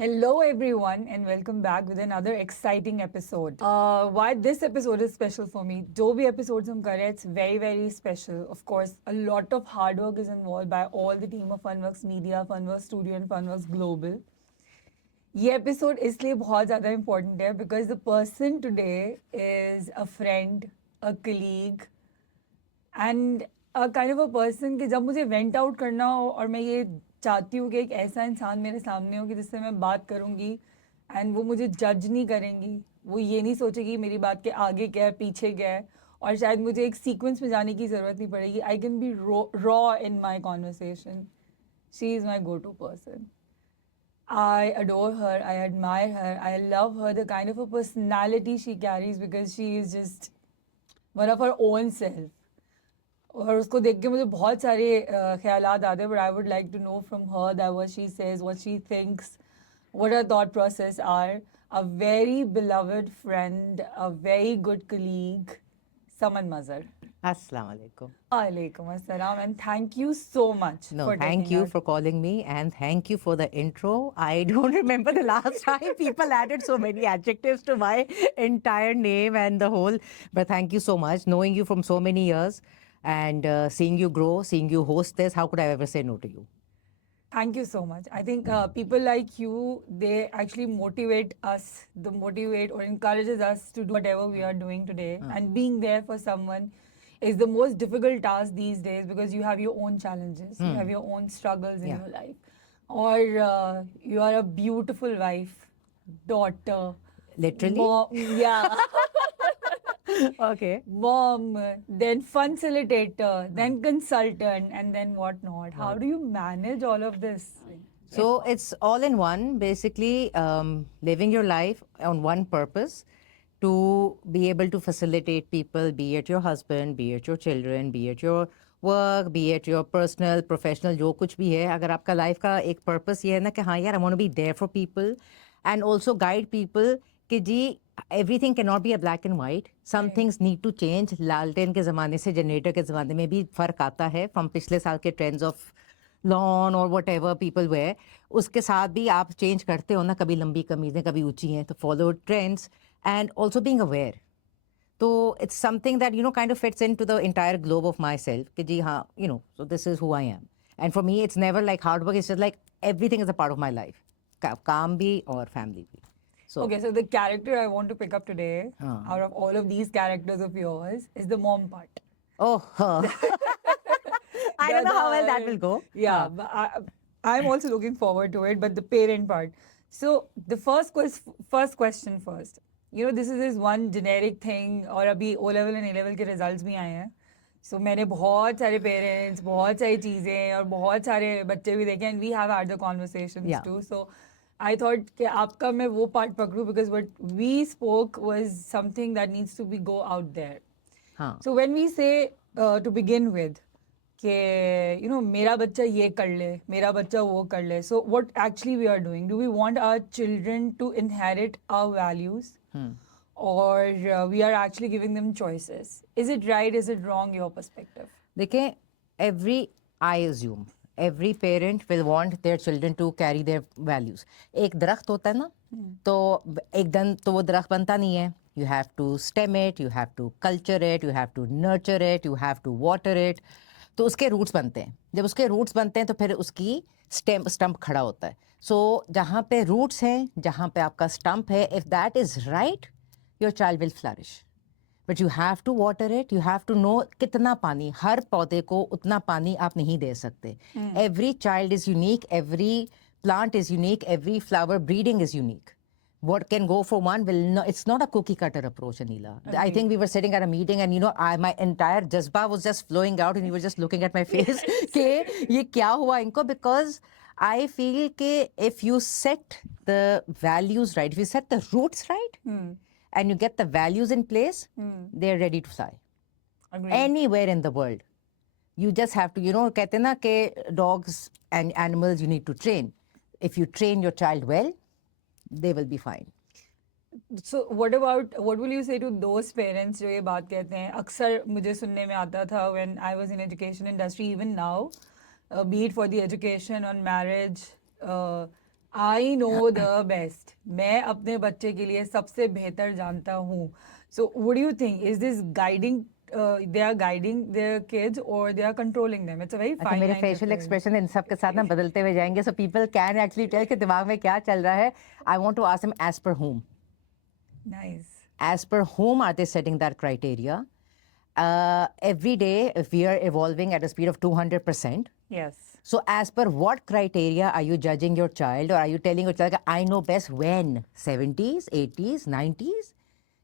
Hello, everyone, and welcome back with another exciting episode. Why this episode is special for me? जो भी episodes हम कर रहे हैं, it's very, very special. Of course, a lot of hard work is involved by all the team of Funworks Media, Funworks Studio, and Funworks Global. ये episode इसलिए बहुत ज़्यादा important है because the person today is a friend, a colleague, and kind of a person कि जब मुझे went out करना हो और मैं ये चाहती हूँ कि एक ऐसा इंसान मेरे सामने हो कि जिससे मैं बात करूँगी एंड वो मुझे जज नहीं करेंगी, वो ये नहीं सोचेगी मेरी बात के आगे क्या है पीछे क्या है, और शायद मुझे एक सीक्वेंस में जाने की ज़रूरत नहीं पड़ेगी. I can be raw in my conversation. She is my go to person. I adore her, I admire her, I love her, the kind of a personality she carries because she is just one of her own self. और उसको देख के मुझे बहुत सारे ख्यालात आते हैं, but I would like to know from her that what she says, what she thinks, what her thought process are. A very beloved friend, a very good colleague, Saman Mazhar. Assalamu alaikum. Alaikum assalam, and thank you so much No, for thank taking you out. for calling me and thank you for the intro. I don't remember the last time people added so many adjectives to my entire name and the whole. But thank you so much. Knowing you from so many years and seeing you grow, seeing you host this, how could I ever say no to you? Thank you so much. I think people like you, they actually motivate us, the motivate or encourages us to do whatever we are doing today. And being there for someone is the most difficult task these days because you have your own challenges, you have your own struggles in Yeah. your life. Or you are a beautiful wife, daughter, Literally? mom, yeah. Okay. Mom, then facilitator, then consultant, and then whatnot. How do you manage all of this? So it's all in one, basically living your life on one purpose to be able to facilitate people, be it your husband, be it your children, be it your work, be it your personal, professional, जो कुछ भी है, अगर आपका life का एक purpose ये है ना कि हाँ यार, I want to be there for people and also guide people कि जी everything cannot be a black and white. Some things need to change. लालटेन के ज़माने से जनरेटर के ज़माने में भी फ़र्क आता है from पिछले साल के trends of लॉन और वट एवर पीपल वेयर, उसके साथ भी आप चेंज करते हो ना, कभी लंबी कमीजें कभी ऊंची हैं, तो follow trends and also being aware. तो it's something that you know kind of fits in to the entire globe of my self कि जी हाँ you know so this is who I am. And for me it's never like hard work, it's just like everything is a part of my life, काम भी और family भी. So, Okay, so the character I want to pick up today, out of all of these characters of yours, is the mom part. I don't know how well that will go. Yeah, but I'm also looking forward to it, but the parent part. So the first question first. You know, this is this one generic thing, और अभी O level and A level के results भी आए हैं. So मैंने बहुत सारे parents, बहुत सारी चीज़ें और बहुत सारे बच्चे भी देखे, and we have had the conversations Yeah. too. So I thought कि आपका मैं वो part पकड़ूं because what we spoke was something that needs to be go out there. हाँ. So when we say to begin with कि you know मेरा बच्चा ये कर ले, मेरा बच्चा वो कर ले, so what actually we are doing? Do we want our children to inherit our values, or we are actually giving them choices? Is it right? Is it wrong? Your perspective? देखिए, every I assume every parent will want their children to carry their values. एक दरख्त होता है ना, तो एकदम तो वो दरख्त बनता नहीं है. You have to stem it, you have to culture it, you have to nurture it, you have to water it. तो उसके रूट्स बनते हैं. जब उसके रूट्स बनते हैं तो फिर उसकी स्टम्प खड़ा होता है. सो जहाँ पे रूट्स हैं, जहाँ पे आपका स्टम्प है, if that is right, your child will flourish. But you have to water it, you have to know कितना पानी. हर पौधे को उतना पानी आप नहीं दे सकते. Every child is unique, every plant is unique, every flower breeding is unique. What can go for one will not, it's not a cookie cutter approach, Anila. I think we were sitting at a meeting and you know my entire jazba was just flowing out and you were just looking at my face कि ये क्या हुआ इनको, because I feel कि if you set the values right, if you set the roots right, and you get the values in place, they're ready to fly. Agreed. Anywhere in the world. You just have to, you know, कहते ना कि dogs and animals you need to train. If you train your child well, they will be fine. So what will you say to those parents जो ये बात कहते हैं? अक्सर मुझे सुनने में आता था when I was in education industry, even now, be it for the education on marriage, I know the best. मैं अपने बच्चे के लिए सबसे बेहतर जानता हूँ. So what do you think? Is this guiding? They are guiding their kids or they are controlling them? It's a very अच्छा fine मेरे line फेशियल difference. एक्सप्रेशन इन सब के साथ ना बदलते हुए जाएंगे so people can actually tell कि दिमाग में क्या चल रहा है. I want to ask him as per whom. Nice. As per whom are they setting that criteria? Every day, if we are evolving at a speed of 200%, Yes. so as per what criteria are you judging your child, or are you telling your child, I know best when? 70s, 80s, 90s?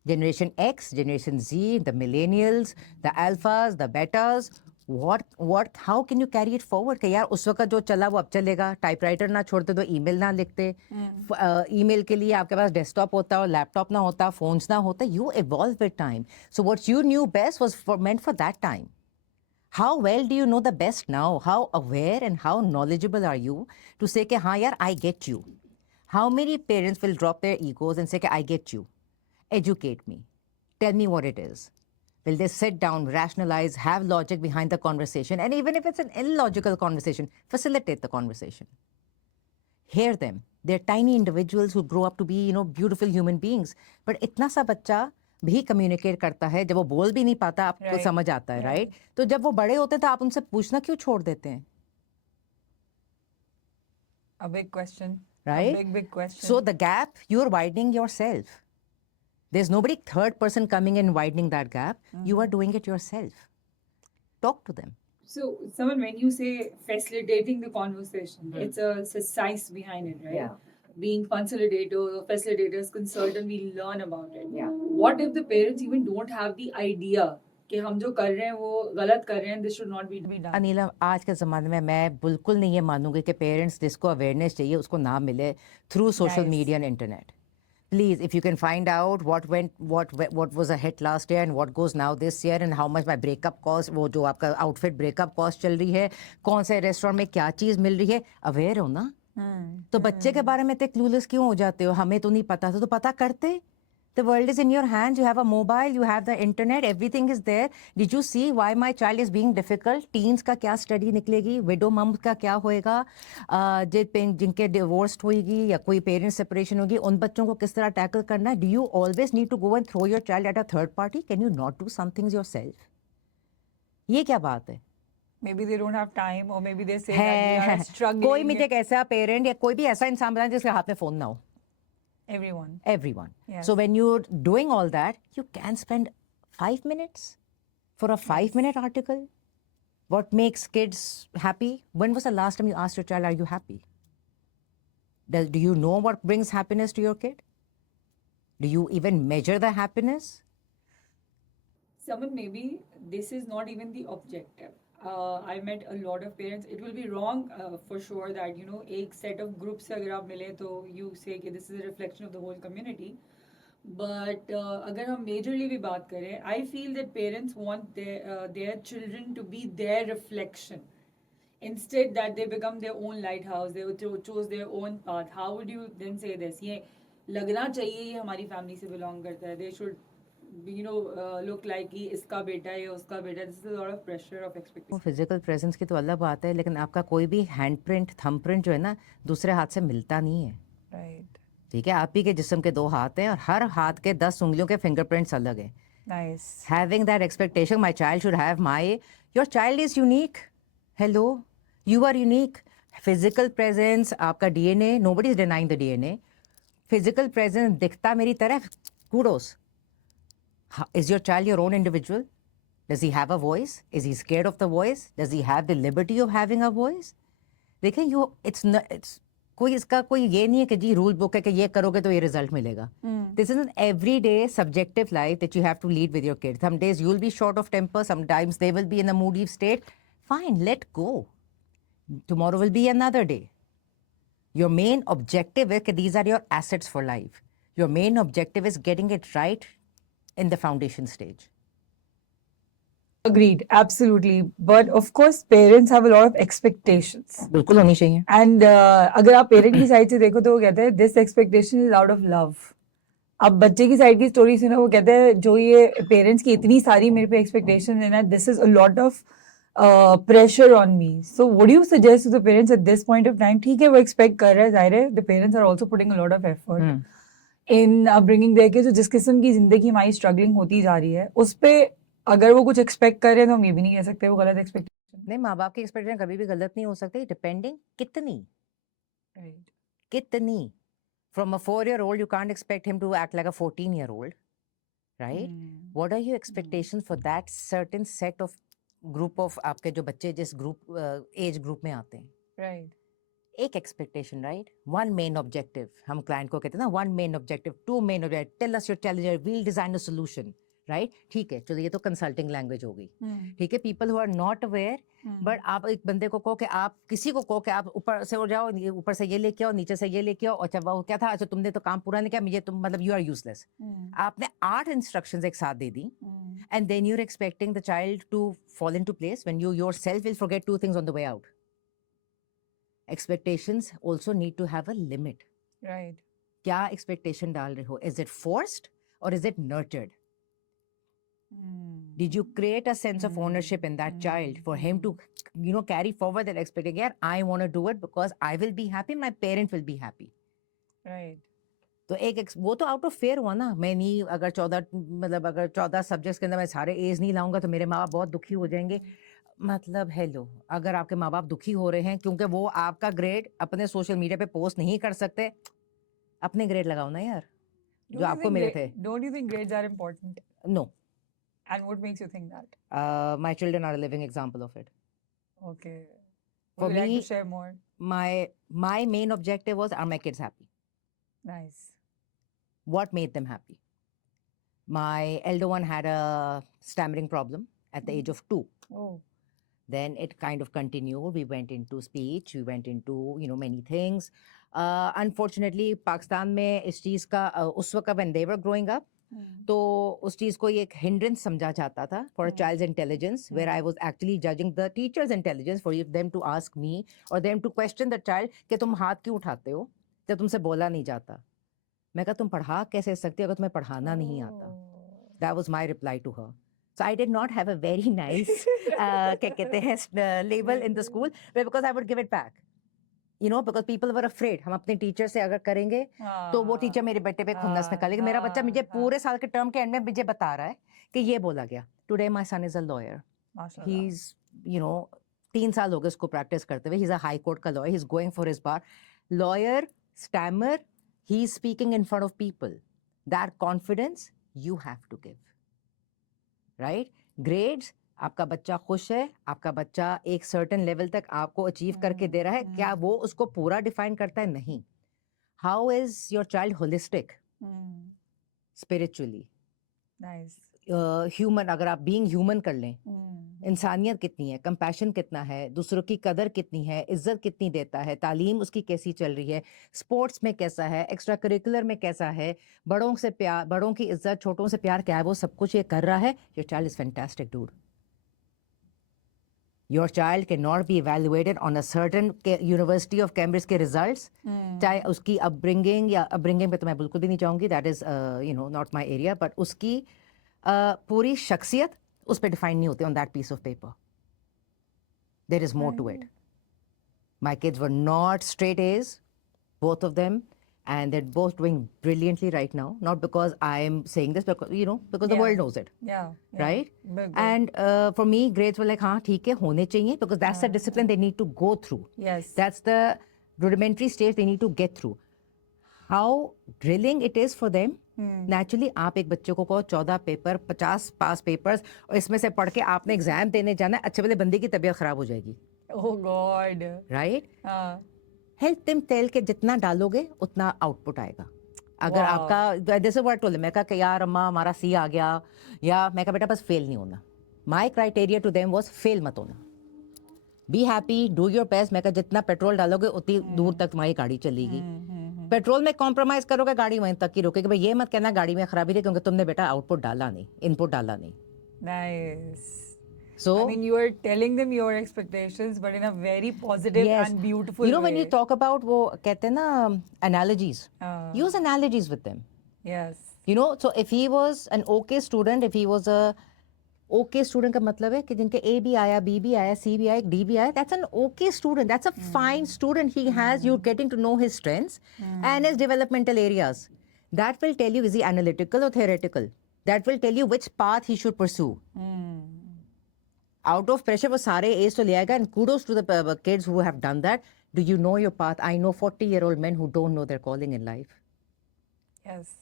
Generation X, Generation Z, the millennials, the alphas, the betas. How can you carry it forward? कि यार उस वक्त जो चला वो अब चलेगा. Typewriter ना छोड़ते तो ईमेल ना लिखते. ईमेल के लिए आपके पास डेस्कटॉप होता और लैपटॉप ना होता, फोन्स ना होता. You evolve with time. So what you knew best was meant for that time. How well do you know the best now? How aware and how knowledgeable are you to say कि हाँ यार I get you? How many parents will drop their egos and say कि I get you? Educate me. Tell me what it is. Will they sit down, rationalize, have logic behind the conversation? And even if it's an illogical conversation, facilitate the conversation. Hear them. They're tiny individuals who grow up to be, beautiful human beings. But इतना सा बच्चा भी communicate करता है. जब वो बोल भी नहीं पाता आपको Right. समझ आता है, राइट? तो जब वो बड़े होते हैं तो आप उनसे पूछना क्यों छोड़ देते हैं? A big question. Right? A big question. So the gap, you're widening yourself. There's nobody third person coming and widening that gap. You are doing it yourself. Talk to them. So, someone, when you say facilitating the conversation, it's a science behind it, right? Yeah. Being facilitator or facilitators consultant, we learn about it. Yeah. What if the parents even don't have the idea कि हम जो कर रहे हैं वो गलत कर रहे हैं, this should not be done. Anila, आज के ज़माने में मैं बिल्कुल नहीं ये मानूंगी कि पेरेंट्स जिसको अवेयरनेस चाहिए उसको ना मिले through social Nice. Media and internet. Please, if you can find out what was a hit last year and what goes now this year and how much my breakup cost, वो जो आपका outfit breakup cost चल रही है, कौन से restaurant में क्या चीज़ मिल रही है, अवेयर हो ना. तो बच्चे के बारे में इतने क्लूलेस क्यों हो जाते हो? हमें तो नहीं पता था तो पता करते. The world is in your hands. You have a mobile, you have the internet, everything is there. Did you see why my child is being difficult? Teens का क्या स्टडी निकलेगी? विडो मम का क्या होएगा? जिनके डिवोर्स होगी या कोई पेरेंट सेपरेशन होगी, उन बच्चों को किस तरह टैकल करना है? Do you always need to go and throw your child at a third party? Can you not do some things yourself? ये क्या बात है? Maybe they don't have time, or maybe they say that they are struggling. कोई मुझे एक ऐसा parent या कोई भी ऐसा इंसान बताए जिसके हाथ में फोन ना हो. Everyone. Yes. So when you're doing all that, you can spend 5 minutes for a 5-minute article. What makes kids happy? When was the last time you asked your child, are you happy? Do you know what brings happiness to your kid? Do you even measure the happiness? Someone, maybe this is not even the objective. I met a lot of parents. It will be wrong for sure that एक set of groups से अगर आप मिले तो you say कि this is a reflection of the whole community. But अगर हम majorly भी बात करें, I feel that parents want their children to be their reflection. Instead that they become their own lighthouse, they would choose their own path. How would you then say this? ये लगना चाहिए ये हमारी family से belong करता है. They should look like कि इसका बेटा है उसका बेटा. This is a lot of pressure of expectation. Physical presence की तो अलग बात है, लेकिन आपका कोई भी हैंड प्रिंट, थंब प्रिंट जो है ना, दूसरे हाथ से मिलता नहीं है. Right. ठीक है, आप ही के जिस्म के 2 हाथ हैं और हर हाथ के 10 उंगलियों के फिंगरप्रिंट्स अलग हैं. Nice. Having that expectation, my child should have your child is unique. Hello, you are unique. Physical presence, आपका DNA, nobody is denying the DNA. Physical presence दिखता मेरी तरह, kudos. Is your child your own individual? Does he have a voice? Is he scared of the voice? Does he have the liberty of having a voice? देखें, it's कोई इसका कोई ये नहीं है कि जी रूल बुक है कि ये करोगे तो ये रिजल्ट मिलेगा. This is an everyday subjective life that you have to lead with your kids. Some days you'll be short of temper, sometimes they will be in a moody state. Fine, let go. Tomorrow will be another day. Your main objective is that these are your assets for life. Your main objective is getting it right in the foundation stage. Agreed, absolutely. But of course, parents have a lot of expectations. बिल्कुल होनी चाहिए. And अगर आप parent की side से देखो तो वो कहते हैं this expectation is out of love. अब बच्चे की साइड की स्टोरी सुनो, वो कहते हैं जो ये पेरेंट्स की इतनी सारी मेरे पे एक्सपेक्टेशन है ना, this is a lot of pressure on me. So what do you suggest to the parents at this point of time? ठीक है वो expect कर रहे हैं, जाहिर है the parents are also putting a lot of effort in bringing their kids. तो जिस किस्म की जिंदगी हमारी struggling होती जा रही है उस पे अगर वो कुछ expect कर रहे हैं तो हम ये भी नहीं कह सकते वो गलत expectation. नहीं, माँ बाप की एक्सपेक्टेशन कभी भी गलत नहीं हो सकती, डिपेंडिंग कितनी Right. कितनी. From a 4-year-old, you can't expect him to act like a 14-year-old, right? What are your expectations for that certain set of group of आपके जो बच्चे जिस group age group में आते हैं? Right. एक expectation, right? One main objective. हम client को कहते हैं ना, one main objective, two main objective. Tell us your challenge. We'll design a solution, right? ठीक है, चलो ये तो consulting language हो गई. ठीक है, people who are not aware, but आप एक बंदे को कहो कि आप किसी को कहो कि आप ऊपर से हो जाओ, ऊपर से ये लेके आओ, नीचे से ये लेके आओ, अच्छा वो क्या था, अच्छा तुमने तो काम पूरा नहीं किया, मुझे तुम मतलब you are useless. आपने 8 instructions एक साथ दे दी, and then you're expecting the child to fall into place when you yourself will forget 2 things on the way out. Expectations also need to have a limit. Right. क्या expectation डाल रहे हो? Is it forced or is it nurtured? Did you create a sense of ownership in that child for him to, carry forward that expectation? Yeah, I want to do it because I will be happy, my parent will be happy. Right. तो वो तो out of fair हुआ ना. मैं नहीं अगर 14 subjects के अंदर मैं सारे एज नहीं लाऊंगा तो मेरे माँ बाप बहुत दुखी हो जाएंगे. मतलब हेलो, अगर आपके माँ बाप दुखी हो रहे हैं क्योंकि वो आपका ग्रेड अपने सोशल मीडिया पे पोस्ट नहीं कर सकते, अपने ग्रेड लगाओ ना यार जो आपको मिले थे. Don't you think grades are important? No. And what makes you think that? My children are a living example of it. Okay. For Would you like me, to share more? My main objective was, are my kids happy? Nice. What made them happy? My elder one had a stammering problem at the age of 2. Oh. Then it kind of continued. We went into speech. We went into, many things. Unfortunately, Pakistan में इस चीज़ का उस वक्त when they were growing up, तो उस चीज़ को ये एक hindrance समझा जाता था for a child's intelligence, where I was actually judging the teacher's intelligence for them to ask me or them to question the child कि तुम हाथ क्यों उठाते हो जब तुमसे बोला नहीं जाता. मैं कहा तुम पढ़ा कैसे सकती हो अगर तुम्हें पढ़ाना नहीं आता. That was my reply to her. So I did not have a very nice क्या कहते हैं label in the school, but because I would give it back. Because people were afraid. हम अपने टीचर से अगर करेंगे तो वो टीचर मेरे बेटे पे खुन्नस निकालेगी. मेरा बच्चा मुझे पूरे साल के टर्म के एंड में मुझे बता रहा है कि ये बोला गया. Today my son is a lawyer. He's 3 साल हो गए उसको प्रैक्टिस करते हुए. He's a high court का lawyer. He's going for his bar. Lawyer, stammer, he's speaking in front of people. That confidence you have to give. Right? Grades, आपका बच्चा खुश है, आपका बच्चा एक सर्टेन लेवल तक आपको अचीव करके दे रहा है, क्या वो उसको पूरा डिफाइन करता है? नहीं. How is your child holistic spiritually? Nice. Human, अगर आप बीइंग ह्यूमन कर लें, इंसानियत कितनी है, कंपैशन कितना है, दूसरों की कदर कितनी है, इज्जत कितनी देता है, तालीम उसकी कैसी चल रही है, स्पोर्ट्स में कैसा है, एक्स्ट्रा करिकुलर में कैसा है, बड़ों से प्यार, बड़ों की इज्जत, छोटों से प्यार क्या है, वो सब कुछ ये कर रहा है. Your child is fantastic dude. Your child cannot be evaluated on a certain University of Cambridge के results. चाहे उसकी upbringing या upbringing पे तो मैं बिल्कुल भी नहीं चाहूँगी. That is, not my area. But उसकी पूरी शख्सियत उस पे define नहीं होती on that piece of paper. There is more to it. My kids were not straight A's, both of them. And they're both doing brilliantly right now. Not because I'm saying this, because, because the world knows it. Yeah. Right? Big. And for me, grades were like, हाँ ठीक है, होने चाहिए, because that's the discipline they need to go through. Yes. That's the rudimentary stage they need to get through. How drilling it is for them. Naturally, आप एक बच्चे को कहो 14 पेपर, 50 पास पेपर्स, और इसमें से पढ़ के आपने एग्जाम देने जाना है, अच्छे वाले बंदे की तबीयत खराब हो जाएगी. Oh God. Right? Help them tell के जितना डालोगे उतना आउटपुट आएगा. अगर आपका जैसे वर्ड टोल मैं कहा कि यार अम्मा हमारा सी आ गया, या मैं कहा बेटा बस फेल नहीं होना. My criteria to them was fail मत होना. Be happy, do your best. मैं कहा जितना पेट्रोल डालोगे उतनी दूर तक तुम्हारी गाड़ी चलेगी. पेट्रोल में कॉम्प्रोमाइज करोगे गाड़ी वहीं तक ही रोकेगी. भाई ये मत कहना गाड़ी में खराबी थी क्योंकि तुमने बेटा आउटपुट डाला नहीं, इनपुट डाला नहीं. Nice. So, I mean, you are telling them your expectations, but in a very positive and beautiful way. When you talk about वो कहते हैं ना analogies, use analogies with them. Yes. So if he was an okay student, if he was a okay student का मतलब है कि जिनके ए भी आया, बी भी आया, सी भी आया, डी भी आया, that's an okay student, that's a fine student. He has, you're getting to know his strengths and his developmental areas. That will tell you, is he analytical or theoretical? That will tell you which path he should pursue. Out of pressure वो सारे A's तो ले आएगा, and kudos to the kids who have done that. Do you know your path? I know 40-year-old men who don't know their calling in life. Yes.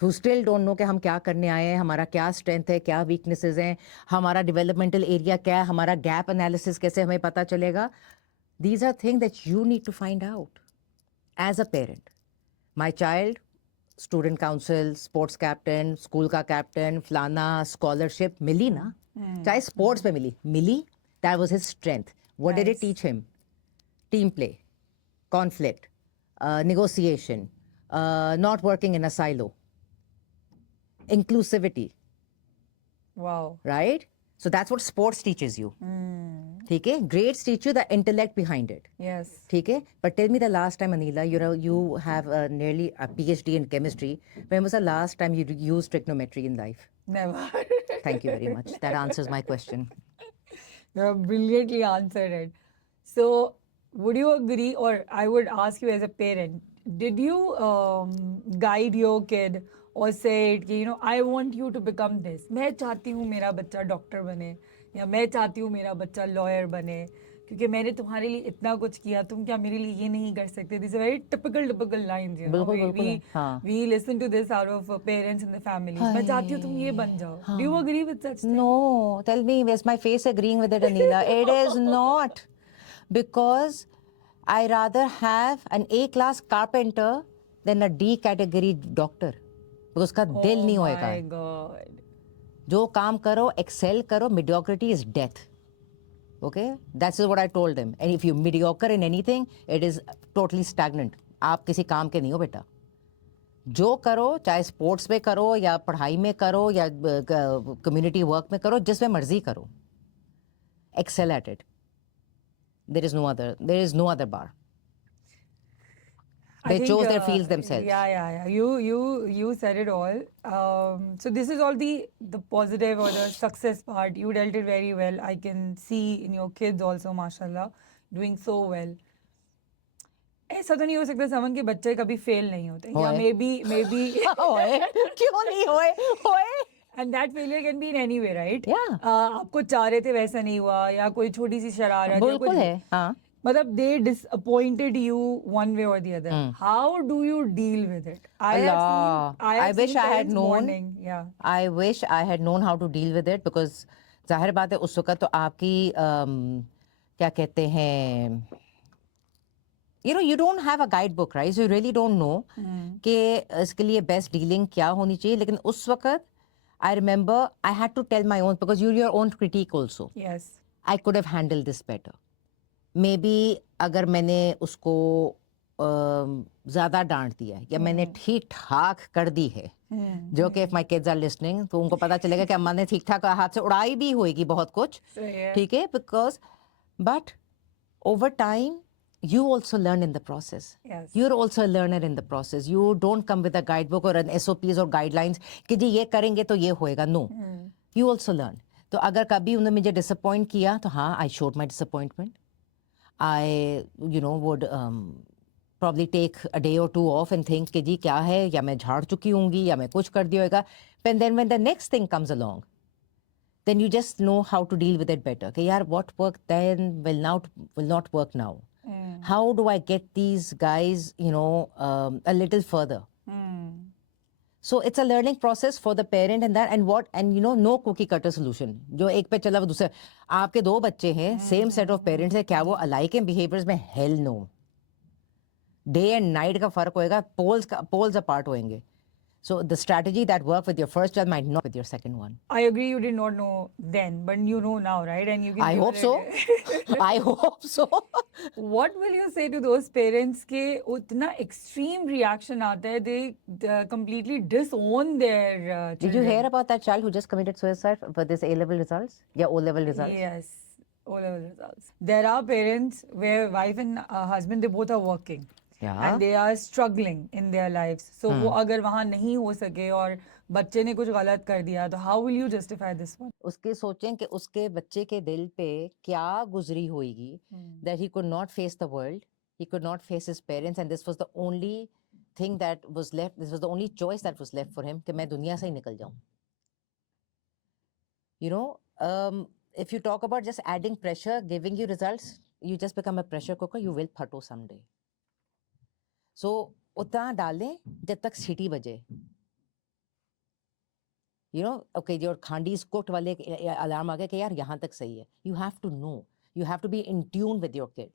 who still don't know कि हम क्या करने आए हैं, हमारा क्या स्ट्रेंथ है, क्या वीकनेसेस हैं, हमारा डेवलपमेंटल एरिया क्या है, हमारा गैप एनालिसिस कैसे हमें पता चलेगा. These are things that you need to find out as a parent. My child, student council, sports captain, school का कैप्टन, फलाना स्कॉलरशिप मिली ना, चाहे स्पोर्ट्स में मिली, that was his strength. What did it Nice. teach him? Team play, conflict, negotiation, not working in a silo, inclusivity, Wow. right? So that's what sports teaches you. ठीक है? Grades teach you the intellect behind it. Yes. ठीक है? But tell me the last time, Anila, you have nearly a PhD in chemistry. When was the last time you used trigonometry in life? Never. Thank you very much. That answers my question. You have brilliantly answered it. So, would you agree, or I would ask you as a parent, did you guide your kid or say, you know, I want you to become this? मैं चाहती हूँ मेरा बच्चा doctor बने, या मैं चाहती हूँ मेरा बच्चा लॉयर बने, क्योंकि मैंने तुम्हारे लिए इतना कुछ किया, तुम क्या मेरे लिए ये नहीं कर सकते? These are very typical lines, you know. बिल्कुल है, हाँ. We listen to this out of parents in the families. मैं चाहती हूँ तुम ये बन जाओ. Do you agree with such things? No, tell me, is my face agreeing with it, Anila? It is not. Because I rather have an A-class carpenter than a D category doctor. Because उसका दिल नहीं Oh होएगा. my God. जो काम करो, excel करो, mediocrity is death. Okay? That's what I told them. And if you're mediocre in anything, it is totally stagnant. आप किसी काम के नहीं हो बेटा. जो करो, चाहे स्पोर्ट्स में करो या पढ़ाई में करो या कम्युनिटी वर्क में करो, जिसमें मर्जी करो. Excel at it. There is no other bar. I They think, chose their fields themselves. Yeah. You said it all. So this is all the positive or the success part. You dealt it very well. I can see in your kids also, mashallah, doing so well. ऐसा तो नहीं हो सकता समन के बच्चे कभी fail नहीं होते, या maybe होए, क्यों नहीं होए? And that failure can be in any way, right? Yeah. आपको चाह रहे थे वैसा नहीं हुआ, या कोई छोटी सी शरारत, या बिल्कुल कुछ है, हाँ. मतलब they disappointed you one way or the other. How do you deal with it? Allah, I wish I had parents known. mourning. Yeah. I wish I had known how to deal with it, because जाहिर बात है उस वक्त तो आपकी क्या कहते हैं, you don't have a guidebook, right? So you really don't know कि इसके लिए best dealing क्या होनी चाहिए. लेकिन उस वक्त I remember I had to tell my own, because you're your own critique also. Yes. I could have handled this better. Maybe अगर मैंने उसको ज़्यादा डांट दिया या मैंने ठीक ठाक कर दी है, जो कि if my kids are listening, तो उनको पता चलेगा कि अम्मा ने ठीक ठाक हाथ से उड़ाई भी होएगी बहुत कुछ. ठीक है? Because, but over time, you also learn in the process. Yes. You're also a learner in the process. You don't come with a guidebook or an SOPs or guidelines कि जी ये करेंगे तो ये होएगा. No. You also learn. तो अगर कभी उन्होंने मुझे disappoint किया तो हाँ, I showed my disappointment. I, would probably take a day or two off and think कि जी क्या है, या मैं झाड़ चुकी होंगी, या मैं कुछ कर दिया होगा. But then when the next thing comes along, then you just know how to deal with it better. कि यार what worked then will not work now. How do I get these guys, a little further? So it's a learning process for the parent and no cookie cutter solution. जो एक पे चला वो दूसरा. आपके दो बच्चे हैं, same set of parents है, क्या वो alike in behaviors में? Hell no. Day and night का फर्क होएगा, poles apart होएंगे. So the strategy that worked with your first child might not with your second one. I agree, you did not know then, but you know now, right? And you can. I hope so. I hope so. What will you say to those parents के उतना extreme reaction आता है, they completely disown their Did you children? hear about that child who just committed suicide for this A-level results? Yeah, O-level results. Yes, O-level results. There are parents where wife and husband, they both are working. Yeah. and they are struggling in their lives. So वो अगर वहाँ नहीं हो सके और बच्चे ने कुछ गलत कर दिया तो how will you justify this one? उसके सोचें कि उसके बच्चे के दिल पे क्या गुजरी होगी, that he could not face the world, he could not face his parents, and this was the only thing that was left, this was the only choice that was left for him, कि मैं दुनिया से ही निकल जाऊं. You know, if you talk about just adding pressure, giving you results, you just become a pressure cooker, you will phato someday. So उतना डालें जब तक सीटी बजे. You know, okay, your khandi is cooked वाले alarm आ गया कि यार यहाँ तक सही है. You have to know. You have to be in tune with your kid.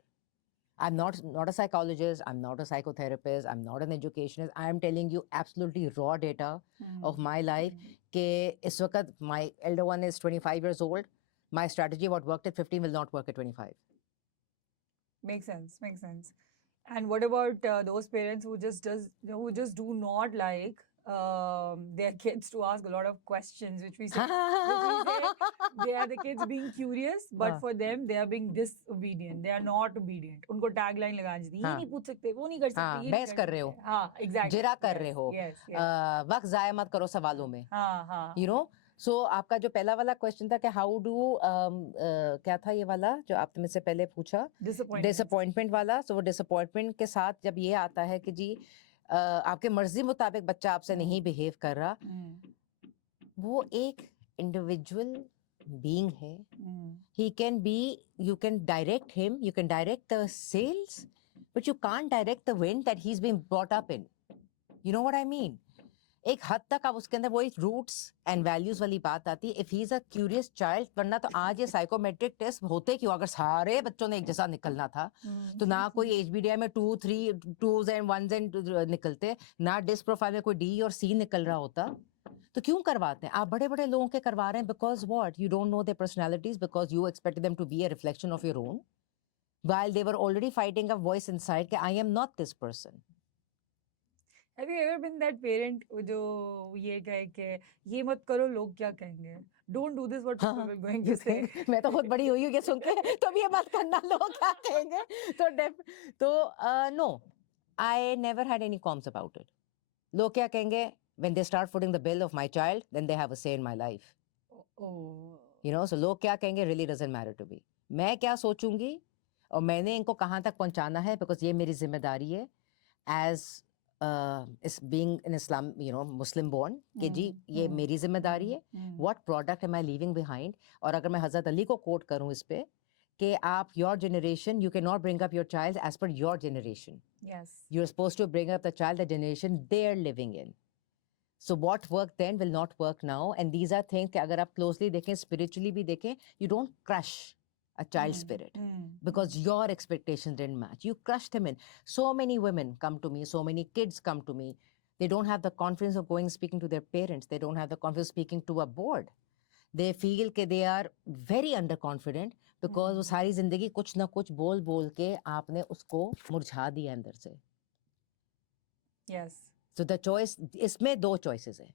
I'm not a psychologist. I'm not a psychotherapist. I'm not an educationist. I am telling you absolutely raw data of my life. कि इस वक्त my elder one is 25 years old. My strategy what worked at 15 will not work at 25. Makes sense. Makes sense. And what about those parents who just do not like their kids to ask a lot of questions, which we say they are the kids being curious, but for them they are being disobedient. They are not obedient. उनको tagline लगानी चाहिए. ये नहीं पूछ सकते, वो नहीं कर सकते, हाँ, ये नहीं बहस कर रहे हो. सकते. हाँ, exactly. जिरा कर रहे हो. Yes, yes. वक्त जाया मत करो सवालों में. हाँ, हाँ. You know, so आपका जो पहला वाला क्वेश्चन था कि हाउ डू क्या था ये वाला जो आपने मुझसे पहले पूछा, डिसअपॉइंटमेंट वाला. सो वो डिसअपॉइंटमेंट के साथ जब ये आता है कि जी आपके मर्जी मुताबिक बच्चा आपसे नहीं बिहेव कर रहा, वो एक इंडिविजुअल बीइंग है. He can be, you can direct him, you can direct the sails, but you can't direct the wind that he is being brought up in. You know what I mean? एक हद तक अब उसके अंदर वही roots and values वाली बात आती है. If he is a curious child, वरना तो आज ये साइकोमेट्रिक टेस्ट होते क्यों? अगर सारे बच्चों ने एक जैसा निकलना था तो ना कोई एचबीडीआई में 2s and 1s निकलते, ना डिस्क प्रोफाइल में कोई डी और सी निकल रहा होता. तो क्यों करवाते हैं आप? बड़े बड़े लोगों के करवा रहे हैं because what, you don't know their personalities, because you expected them to be a reflection of your own, while they were already fighting a voice inside कि I am not this person. Have you ever been that parent जो ये कहे कि ये मत करो लोग क्या कहेंगे? Don't do this, what people are going to say. मैं तो बहुत बड़ी हुई हूँ ये सुन के, तो ये मत करना, लोग क्या कहेंगे. तो no, I never had any qualms about it. लोग क्या कहेंगे? When they start footing the bill of my child, then they have a say in my life. Oh. You know, so लोग क्या कहेंगे really doesn't matter to me. मैं क्या सोचूंगी और मैंने इनको कहाँ तक पहुँचाना है, because ये मेरी जिम्मेदारी है as is being in Islam, you know, Muslim born, कि जी ये मेरी जिम्मेदारी है. What product am I leaving behind? और अगर मैं हजरत अली को कोट करूँ इस पे कि आप your generation, you cannot bring up your child as per your generation. Yes. You're supposed to bring up the child the generation they're living in. So what worked then will not work now. And these are things कि अगर आप closely देखें, spiritually भी देखें, you don't crush a child's spirit because your expectations didn't match. You crushed him in. So many women come to me, so many kids come to me. They don't have the confidence of going speaking to their parents. They don't have the confidence speaking to a board. They feel कि they are very underconfident because वो सारी जिंदगी कुछ ना कुछ बोल बोल के आपने उसको मुरझा दिया अंदर से. Yes. So the choice, इसमें दो choices है,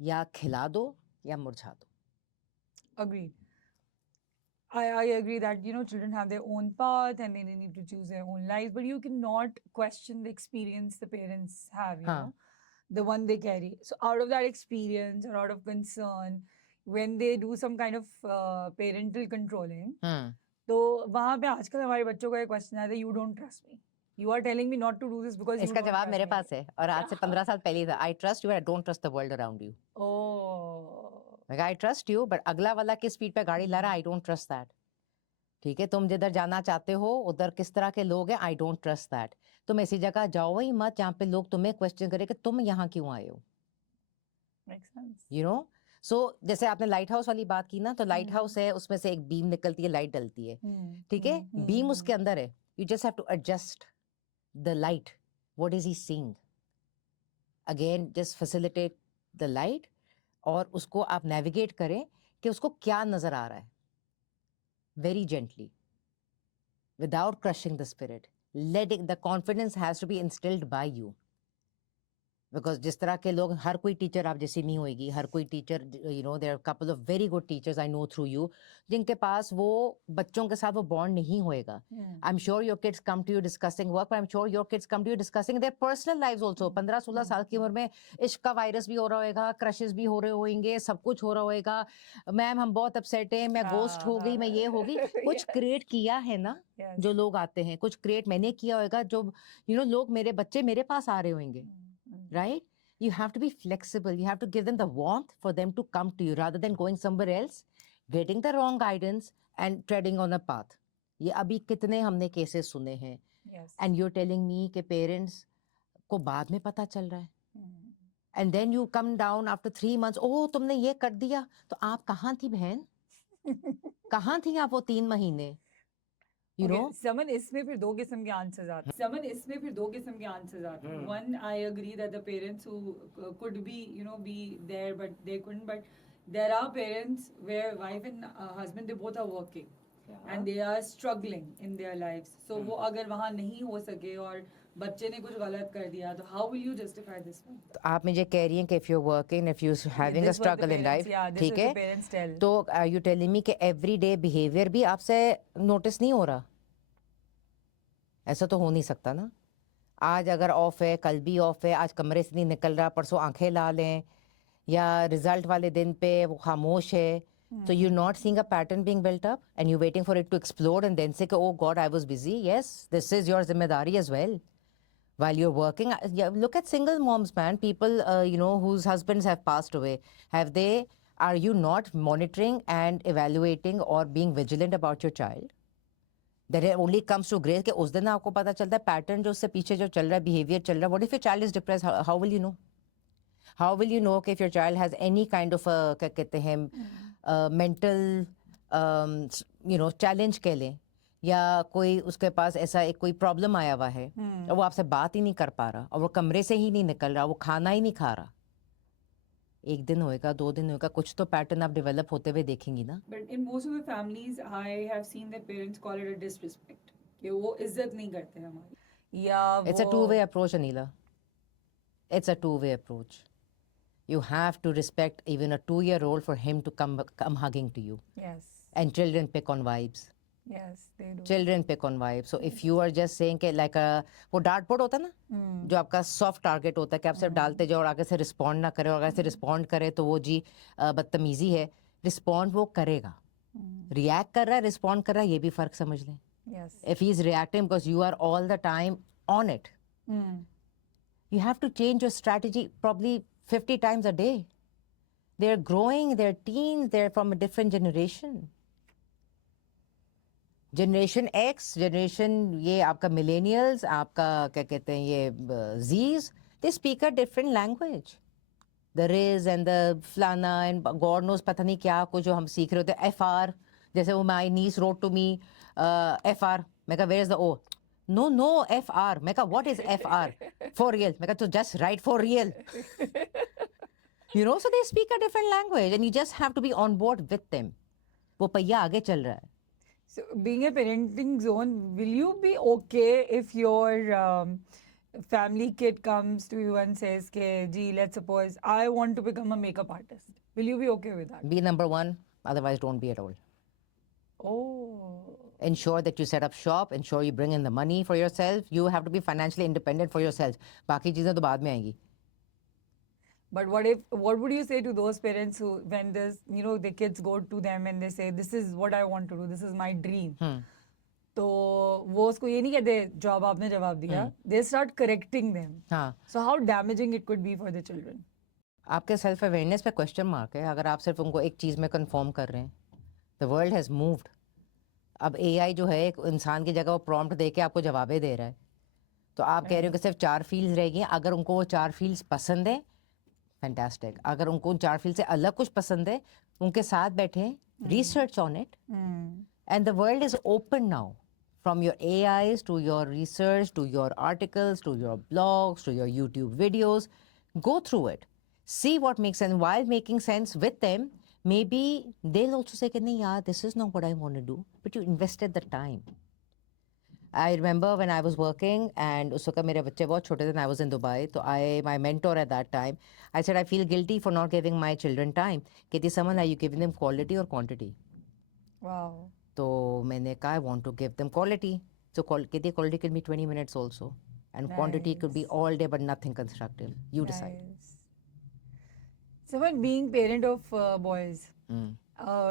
या खिला दो या मुरझा दो. Agreed. I agree that, you know, children have their own path and they need to choose their own lives, but you cannot question the experience the parents have, you know, the one they carry. So out of that experience or out of concern, when they do some kind of parental controlling, तो वहाँ पे आजकल हमारे बच्चों का एक question आता है, you don't trust me. You are telling me not to do this because you इसका don't जवाब trust मेरे me. पास है और आज से 15 साल पहले था. I trust you but I don't trust the world around you. Oh. Like, I trust you but अगला वाला किस स्पीड पे गाड़ी ला रहा है, I don't trust that. ठीक है, तुम जिधर जाना चाहते हो उधर किस तरह के लोग हैं, I don't trust that. तुम ऐसी जगह जाओ ही मत जहाँ पे लोग तुम्हें क्वेश्चन करें कि तुम यहाँ क्यों आए हो. Makes sense. You know? So जैसे आपने लाइट हाउस वाली बात की ना, तो लाइट हाउस है, उसमें से एक बीम निकलती है, लाइट डलती है. ठीक है, बीम उसके अंदर है. You just have to adjust the light. What is he seeing? Again, just facilitate the light और उसको आप navigate करें कि उसको क्या नजर आ रहा है. Very gently, without crushing the spirit. Letting the confidence has to be instilled by you. Because जिस तरह के लोग, हर कोई टीचर आप जैसी नहीं होगी, हर कोई teacher, you know, there are couple of very good teachers I know through you, जिनके पास वो बच्चों के साथ वो बॉन्ड नहीं होएगा. I am sure your kids come to you discussing work, I am sure your kids come to you discussing their personal lives also. 15-16 साल की उम्र में इश्क का वायरस भी हो रहा होएगा, क्रशेस भी हो रहे होंगे, सब कुछ हो रहा होएगा. मैम हम बहुत अपसेट हैं, मैं गोस्ट हो गई, मैं ये हो गई. कुछ क्रिएट किया है ना Yes. जो लोग आते हैं, कुछ क्रिएट मैंने किया होगा, जो यू नो लोग, मेरे बच्चे मेरे पास आ रहे होंगे. Right? You have to be flexible. You have to give them the warmth for them to come to you rather than going somewhere else, getting the wrong guidance and treading on a path. ये अभी कितने हमने cases सुने हैं. Yes. And you're telling me कि parents को बाद में पता चल रहा है. Hmm. And then you come down after 3 months, oh तुमने ये कर दिया. तो आप कहाँ थी बहन? कहाँ थी आप वो 3 महीने? You know? समन इसमें फिर दो किस्म के आंसर्स आते हैं. Someone इसमें फिर दो किस्म के आंसर्स आते हैं. One, I agree that the parents who could be, you know, be there but they couldn't. But there are parents where wife and husband, they both are working and they are struggling in their lives. So वो अगर वहाँ नहीं हो सके और बच्चे ने कुछ गलत कर दिया, तो how will you justify this one? तो आप मुझे कह रही हैं कि if you're working, if you're having a This was the struggle in parents, life, yeah, this ठीक was the है, parents tell. तो are you telling me कि everyday behavior भी आपसे नोटिस नहीं हो रहा? ऐसा तो हो नहीं सकता ना. आज अगर ऑफ है, कल भी ऑफ है, आज कमरे से नहीं निकल रहा, परसों आंखें लाल हैं, या रिजल्ट वाले दिन पे वो खामोश है. So you're not seeing a pattern being built up and you're waiting for it to explode and then say, oh God, I was busy. Yes, this is your zimmedari as well. While you're working, yeah, look at single moms, man. People, you know, whose husbands have passed away. Are you not monitoring and evaluating or being vigilant about your child? That it only comes to grace कि उस दिन आपको पता चलता है pattern जो उससे पीछे जो चल रहा है, बिहेवियर चल रहा है. What if your child is depressed? How will you know? How will you know if your child has any kind of क्या कहते हैं mental you know challenge कह लें, या कोई उसके पास ऐसा एक कोई प्रॉब्लम आया हुआ है और वो आपसे बात ही नहीं कर पा रहा और वो कमरे से ही नहीं निकल रहा, वो खाना ही नहीं खा रहा. एक दिन होएगा, 2 दिन होएगा, कुछ तो पैटर्न आप डेवलप होते हुए देखेंगी ना. But in most of the families, I have seen that parents call it a disrespect. कि वो इज्जत नहीं करते हमारी. Yeah, It's a two-way approach, Anila. It's a two-way approach. You have to respect even a 2-year-old for him to come hugging to you. Yes. And children pick on vibes. Yes, they do. Children pick on vibes. So if you are just saying कि like वो dart board होता है ना, जो आपका soft target होता है कि आप सिर्फ डालते जाओ और आगे से रिस्पॉन्ड ना करे, और आगे से रिस्पॉन्ड करे तो वो जी बदतमीजी है. रिस्पॉन्ड वो करेगा. रिएक्ट कर रहा है, रिस्पॉन्ड कर रहा है, ये भी फर्क समझ लें. Yes. If he is reacting because you are all the time on it, you have to change your strategy probably 50 times a day. They're growing, they're teens, they're from a different generation. Generation X, generation ये आपका millennials, आपका क्या कहते हैं ये Z's, they speak a different language. The Riz and the Flana and God knows पता नहीं क्या कुछ जो हम सीख रहे होते हैं. FR, जैसे वो my niece wrote to me, FR, मैं कहा where is the O? No, FR. मैं कहा what is FR? For real. मैं कहा तो just write for real. You know, so they speak a different language and you just have to be on board with them. वो पहिया आगे चल रहा है. So, being a parenting zone, will you be okay if your family kid comes to you and says, "Ke, gee, let's suppose I want to become a makeup artist." Will you be okay with that? Be number one, otherwise don't be at all. Oh. Ensure that you set up shop, ensure you bring in the money for yourself. You have to be financially independent for yourself. बाकी चीजें तो बाद में आएंगी. But what would you say to those parents who, when this, you know, the kids go to them and they say, "This is what I want to do. This is my dream." तो वो उसको ये नहीं कहते job आपने जवाब दिया. They start correcting them. हाँ. So how damaging it could be for the children? आपके सेल्फ अवेयरनेस पे क्वेश्चन मार्क है अगर आप सिर्फ उनको एक चीज में कंफर्म कर रहे हैं. The world has moved. अब AI जो है एक इंसान की जगह वो प्रॉम्प्ट दे के आपको जवाबें दे रहा है. तो आप कह रहे हो कि सिर्फ 4 फील्ड्स रहेगी. अगर उनको वो 4 फील्ड्स पसंद है, फैंटास्टिक. अगर उनको उन 4 फील्ड से अलग कुछ पसंद है, उनके साथ बैठे, research on it. And the world is open now. From your AIs to your research, to your articles, to your blogs, to your YouTube videos, go through it. See what makes sense. While making sense with them, maybe they'll also say, "नहीं यार, this is not what I want to do." But you invested the time. I remember when I was working and उस वक्त मेरे बच्चे बहुत छोटे थे and I was in Dubai. तो my mentor at that time, I said I feel guilty for not giving my children time. कहती Saman, are you giving them quality or quantity? Wow. तो मैंने कहा I want to give them quality. So कहती quality could be 20 minutes also. And quantity could be Nice. all day but nothing constructive. You decide. Nice. Someone being parent of boys, Mm.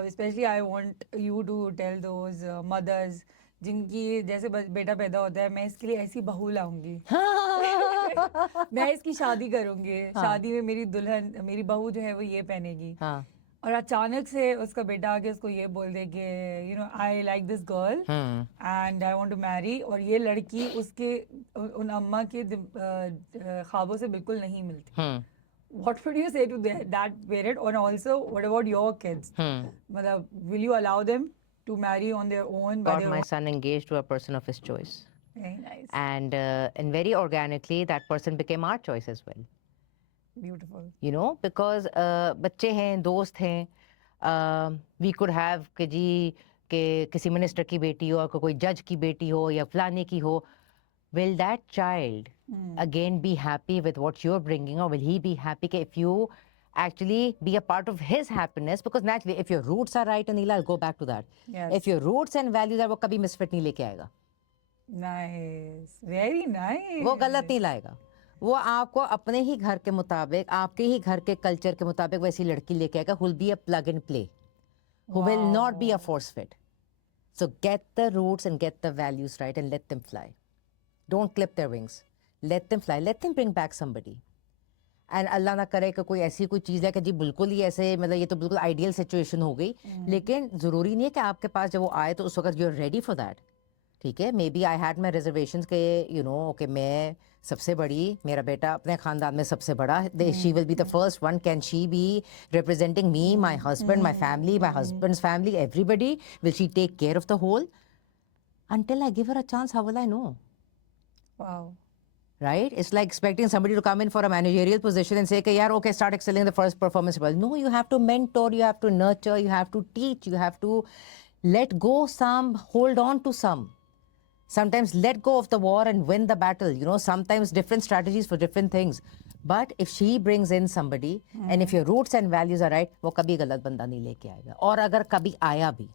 especially I want you to tell those mothers जिनकी जैसे बेटा पैदा होता है मैं इसके लिए ऐसी बहू लाऊंगी मैं इसकी शादी करूंगी शादी में मेरी दुल्हन मेरी बहू जो है वो ये पहनेगी हाँ. और अचानक से उसका बेटा आके उसको ये बोल दे कि you know I like this girl and I want to marry और ये लड़की उसके उन अम्मा के ख्वाबों से बिल्कुल नहीं मिलती what would you say to that parent and also what about your kids मतलब will you allow them to marry on their own by Got their my own? son engaged to a person of his choice. Very nice. And very organically that person became our choice as well. Beautiful. You know, because बच्चे हैं दोस्त हैं we could have कि जी कि किसी minister की बेटी हो और कोई जज की बेटी हो या फलाने की हो, will that child again be happy with what you're bringing or will he be happy if you actually be a part of his happiness? Because naturally if your roots are right, Anila, I'll go back to that. Yes. If your roots and values are, वो कभी misfit नहीं लेके आएगा. Nice. Very nice. वो गलत नहीं लाएगा. वो आपको अपने ही घर के मुताबिक आपके ही घर के कल्चर के मुताबिक वैसी लड़की लेके आएगा who will be a plug and play, who will not be a force fit. So get the roots and get the values right and let them fly. Don't clip their wings. Let them fly. Let them bring back somebody. And अल्लाह ना करे कि कोई ऐसी कोई चीज़ है कि जी बिल्कुल ही ऐसे मतलब ये तो बिल्कुल आइडियल सिचुएशन हो गई, लेकिन ज़रूरी नहीं है कि आपके पास जब वो आए तो उस वक्त you are ready for that. ठीक है, maybe I had my reservations के यू नो ओके मैं सबसे बड़ी, मेरा बेटा अपने ख़ानदान में सबसे बड़ा, she will be the first one, can she be representing me, my husband, my family, my husband's family, everybody, will she take care of the whole? Until I give her a chance, how will I know? Wow. Right? It's like expecting somebody to come in for a managerial position and say, okay, yeah, okay, start excelling the first performance. Well, no, you have to mentor, you have to nurture, you have to teach, you have to let go some, hold on to some. Sometimes let go of the war and win the battle. You know, sometimes different strategies for different things. But if she brings in somebody and if your roots and values are right, वो कभी गलत बंदा नहीं लेके आएगा. और अगर कभी आया भी,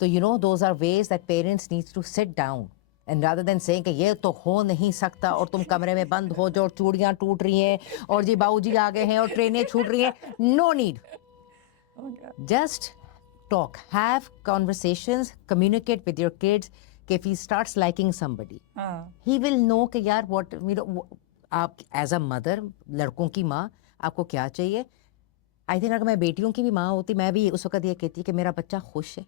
तो you know, those are ways that parents need to sit down. And rather than saying कि ये तो हो नहीं सकता और तुम कमरे में बंद हो जाओ और चूड़ियाँ टूट रही हैं और जी बाबूजी आ गए हैं और ट्रेनें छूट रही हैं, no need. Just talk, have conversations, communicate with your kids. कि if he starts liking somebody, he will know कि यार what you know, आप as a mother, लड़कों की माँ, आपको क्या चाहिए? I think अगर मैं बेटियों की भी माँ होती, मैं भी उस वक्त ये कहती कि मेरा बच्चा खुश है.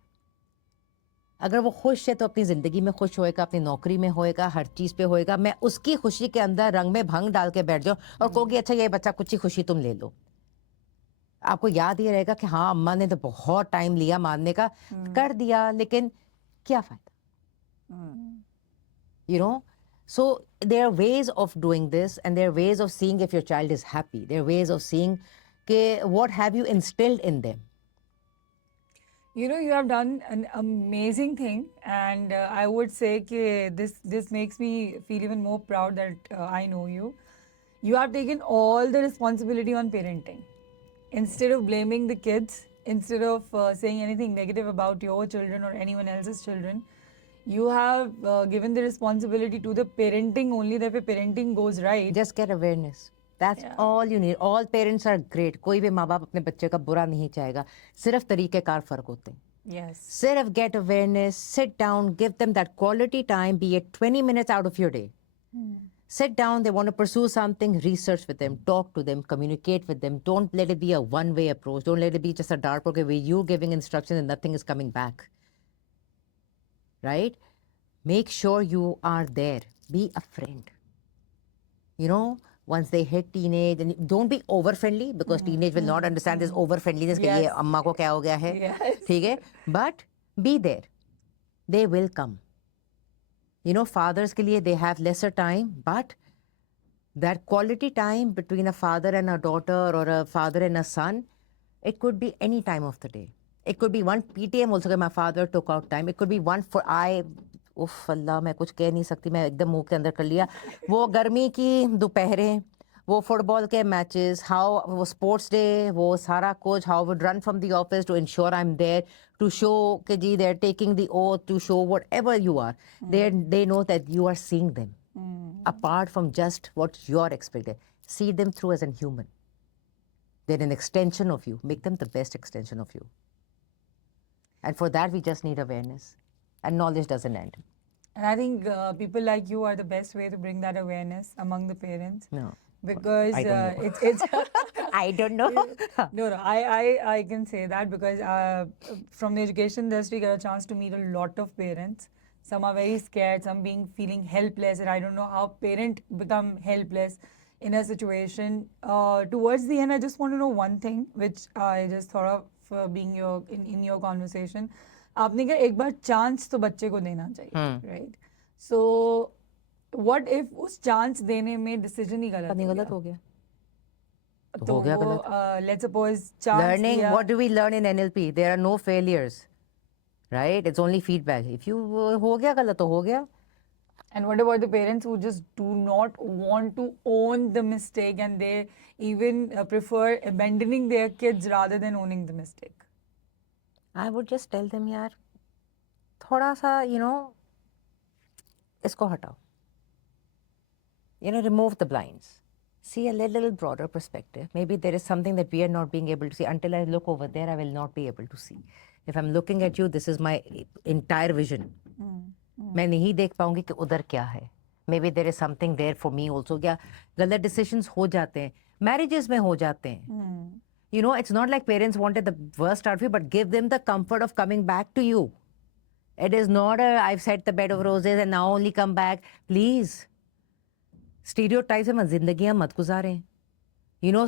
अगर वो खुश है तो अपनी ज़िंदगी में खुश होएगा, अपनी नौकरी में होएगा, हर चीज़ पे होएगा. मैं उसकी खुशी के अंदर रंग में भंग डाल के बैठ जाऊँ और कहूँगी अच्छा ये बच्चा कुछ ही खुशी तुम ले लो. आपको याद ही रहेगा कि हाँ अम्मा ने तो बहुत टाइम लिया मानने का, कर दिया, लेकिन क्या फ़ायदा? You know, so there are ways of doing this and there are ways of seeing if your child is happy. There are ways of seeing what have you instilled in them. You know, you have done an amazing thing, and I would say that this makes me feel even more proud that I know you. You have taken all the responsibility on parenting. Instead of blaming the kids, instead of saying anything negative about your children or anyone else's children, you have given the responsibility to the parenting only, that if parenting goes right. Just get awareness. That's all you need. All parents are great. कोई भी माँ बाप अपने बच्चे का बुरा नहीं चाहेगा. सिर्फ तरीक़ेकार फ़र्क होते हैं. Yes. सिर्फ get awareness, sit down, give them that quality time, be it 20 minutes out of your day. Sit down, they want to pursue something, research with them, talk to them, communicate with them. Don't let it be a one-way approach. Don't let it be just a dart poke where you're giving instructions and nothing is coming back. Right? Make sure you are there. Be a friend. You know, once they hit teenage, and don't be over friendly because teenage will not understand this over friendliness. कि ये अम्मा को क्या हो गया है? ठीक है? But be there. They will come. You know, fathers के लिए they have lesser time, but that quality time between a father and a daughter or a father and a son, it could be any time of the day. It could be one PTM also. My father took out time. It could be one for उफ अल्लाह मैं कुछ कह नहीं सकती, मैं एकदम मुंह के अंदर कर लिया। वो गर्मी की दोपहरें, वो फुटबॉल के मैचेस, हाउ वो स्पोर्ट्स डे, वो सारा कुछ, how would run from the office to ensure I am there to show कि जी they are taking the oath to show whatever you are, they know that you are seeing them apart from just what you're expected. See them through as a human. They're an extension of you. Make them the best extension of you. And for that, we just need awareness. And knowledge doesn't end. And I think people like you are the best way to bring that awareness among the parents. No. Because I don't know. it's I don't know. no, I can say that because from the education industry, I got a chance to meet a lot of parents. Some are very scared, some feeling helpless, and I don't know how parent become helpless in a situation. Towards the end, I just want to know one thing, which I just thought of being in your conversation. आपने कहा एक बार chance तो बच्चे को देना चाहिए, right? So what if उस chance देने में डिसीजन ही गलत नहीं हो गलत गया? हो गया तो हो गया वो गलत। let's suppose चांस Learning, दिया, what do we learn in NLP? There are no failures, right? It's only feedback. If you हो गया गलत तो हो गया। and what about the parents who just do not want to own the mistake and they even prefer abandoning their kids rather than owning the mistake? I would just tell them यार थोड़ा सा इसको हटाओ, remove the blinds, see a little broader perspective. Maybe there is something that we are not being able to see. Until I look over there, I will not be able to see. If I'm looking at you, this is my entire vision. मैं नहीं देख पाऊंगी कि उधर क्या है. Maybe there is something there for me also. क्या गलत decisions हो जाते हैं, marriages में हो जाते हैं. It's not like parents wanted the worst out of you, but give them the comfort of coming back to you. It is not I've set the bed of roses and now only come back. Please. Stereotypes में जिंदगियां मत गुजारें.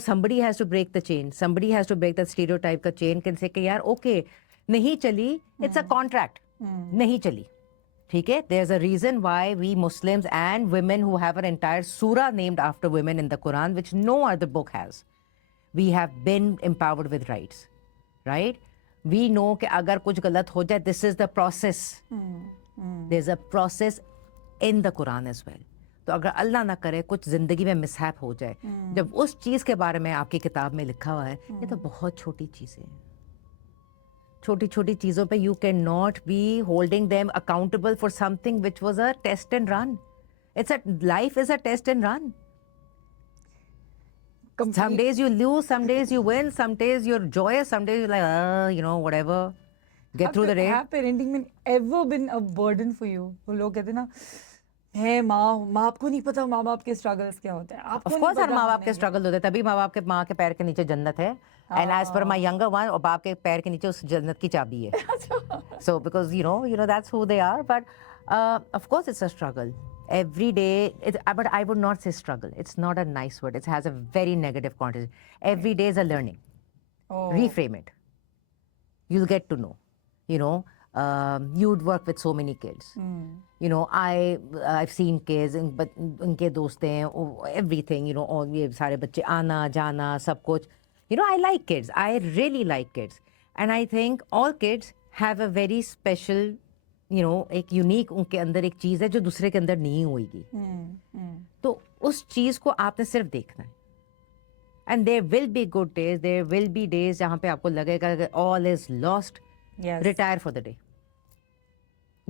Somebody has to break the chain. Somebody has to break that stereotype का chain. Can say कि यार okay नहीं चली. It's a contract. नहीं चली. ठीक है? There's a reason why we Muslims and women who have an entire surah named after women in the Quran, which no other book has. We have been empowered with rights, right? We know कि अगर कुछ गलत हो जाए, this is the process. There's a process in the Quran as well. तो अगर अल्लाह ना करे कुछ जिंदगी में मिसहैप हो जाए, जब उस चीज के बारे में आपकी किताब में लिखा हुआ है, ये तो बहुत छोटी चीजें हैं. छोटी छोटी चीजों पे you cannot be holding them accountable for something which was a test and run. Life is a test and run. Some days you lose, some days you win, some days you're joyous, some days you're like, whatever. Get through the day. Have parenting been ever been a burden for you? वो लोग कहते हैं ना, है माँ बाप को नहीं पता माँ बाप के struggles क्या होते हैं. आपको Of नहीं course, हर पता माँ बाप हमने के क्या. struggle होते हैं, तभी माँ के पैर के नीचे जन्नत है. And as per my younger one, और बाप के पैर के नीचे उस जन्नत की चाबी है. So because that's who they are. But of course, it's a struggle. Every day, but I would not say struggle. It's not a nice word. It has a very negative connotation. Every day is a learning. Oh. Reframe it. You'll get to know. You'd work with so many kids. I've seen kids, but उनके दोस्त हैं, everything. All ये सारे बच्चे आना जाना सब कुछ. I like kids. I really like kids, and I think all kids have a very special. एक यूनिक उनके अंदर एक चीज है जो दूसरे के अंदर नहीं होगी. तो उस चीज को आपने सिर्फ देखना है. And there will be good days, there will be days जहां पे आपको लगेगा कि all is lost. Retire for the day,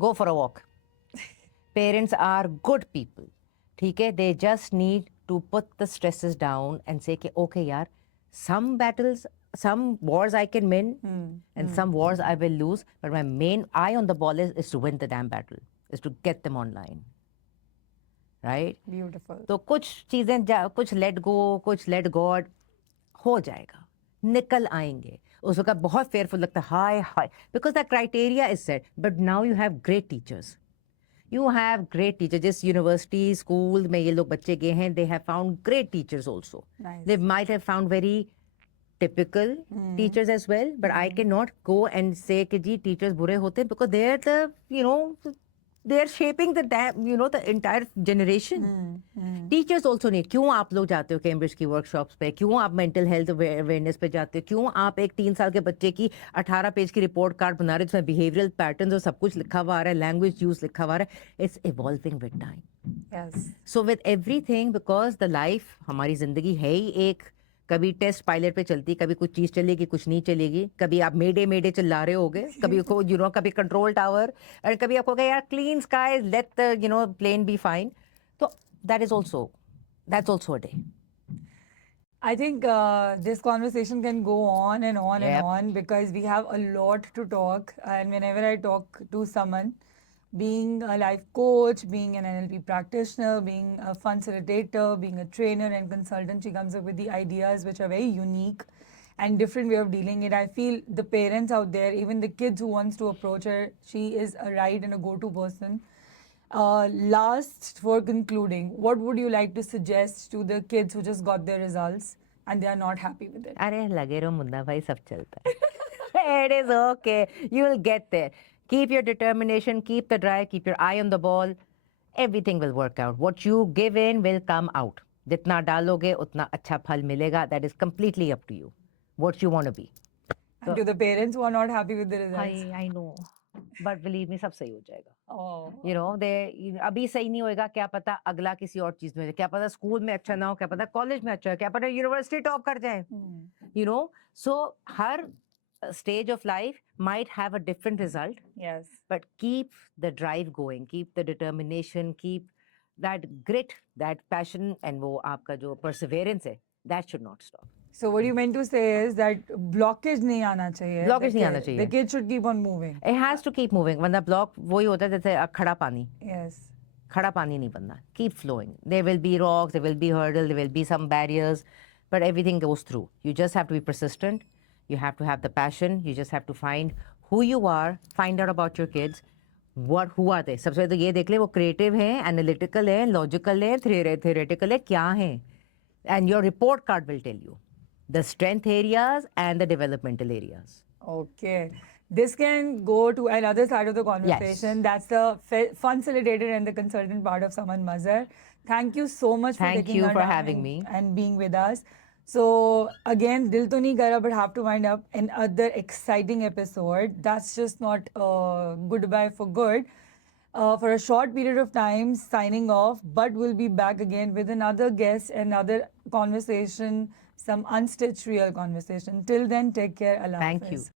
go for a walk. Parents are good people. ठीक है, they just need to put the stresses down and say कि okay यार, some battles, some wars I can win, and some wars I will lose. But my main eye on the ball is to win the damn battle, is to get them online. Right? Beautiful. तो कुछ चीजें कुछ let go, कुछ let God हो जाएगा, निकल आएंगे. उस वक्त बहुत fearful लगता है, हाय because the criteria is set. But now you have great teachers. You have great teachers. जिस university, school में ये लोग बच्चे गए हैं, they have found great teachers also. Nice. They might have found very typical teachers as well, but I cannot go and say कि जी teachers बुरे होते हैं because they are the they are shaping the the entire generation. Teachers also need, क्यों आप लोग जाते हो Cambridge की वर्कशॉप्स पे, क्यों आप मेंटल हेल्थ अवेयरनेस पे जाते हो, क्यों आप एक 3 साल के बच्चे की 18 पेज की रिपोर्ट कार्ड बना रहे हो जिसमें बिहेवियरल पैटर्न्स और सब कुछ लिखा हुआ आ रहा है, लैंग्वेज यूज लिखा हुआ आ रहा है. It's evolving with time. Yes. So with everything, because the life, हमारी जिंदगी है ही एक, कभी टेस्ट पायलट पे चलती, कभी कुछ चीज चलेगी, कुछ नहीं चलेगी, कभी आप मेडे चिल्ला रहे होगे, कभी को कभी कंट्रोल टावर, और कभी आपको कहे यार clean sky, let the plane be fine. तो that's also a day. I think this conversation can go on and on and Yep. on because we have a lot to talk. And whenever I talk to someone, being a life coach, being an NLP practitioner, being a facilitator, being a trainer and consultant, she comes up with the ideas which are very unique and different way of dealing it. I feel the parents out there, even the kids who wants to approach her, she is a right and a go-to person. Last, for concluding, what would you like to suggest to the kids who just got their results and they are not happy with it? अरे लगे रहो मुन्ना भाई, सब चलता है. It is okay. You will get there. Keep your determination, keep the drive, keep your eye on the ball. Everything will work out. What you give in will come out. जितना डालोगे उतना अच्छा फल मिलेगा. That is completely up to you. What you want to be. And to the parents who are not happy with the results. I know. But believe me, सब सही हो जाएगा. Oh. अभी सही नहीं होएगा, क्या पता अगला किसी और चीज में हो जाए, क्या पता स्कूल में अच्छा ना हो, क्या पता कॉलेज में अच्छा हो, क्या पता यूनिवर्सिटी टॉप कर जाए. So her stage of life might have a different result, Yes. but keep the drive going, keep the determination, keep that grit, that passion, and वो आपका जो perseverance है, that should not stop. So what you meant to say is that blockage नहीं आना चाहिए. Blockage नहीं आना चाहिए. The kid should keep on moving. It has to keep moving. वरना block वही होता है जैसे खड़ा पानी. Yes. खड़ा पानी नहीं बनना. Keep flowing. There will be rocks, there will be hurdles, there will be some barriers, but everything goes through. You just have to be persistent. You have to have the passion. You just have to find who you are, find out about your kids. Who are they? सबसे तो ये देख ले वो creative हैं, analytical हैं, logical हैं, theoretical हैं, क्या हैं? And your report card will tell you the strength areas and the developmental areas. Okay. This can go to another side of the conversation. That's the facilitator and the consultant part of Saman Mazhar. Thank you so much for Thank taking you our for time having me. and being with us. So again, Dil to nahi kara, but have to wind up another exciting episode. That's just not goodbye for good. For a short period of time, signing off, but we'll be back again with another guest, another conversation, some unstitched real conversation. Till then, take care. Allah Thank Hafiz. you.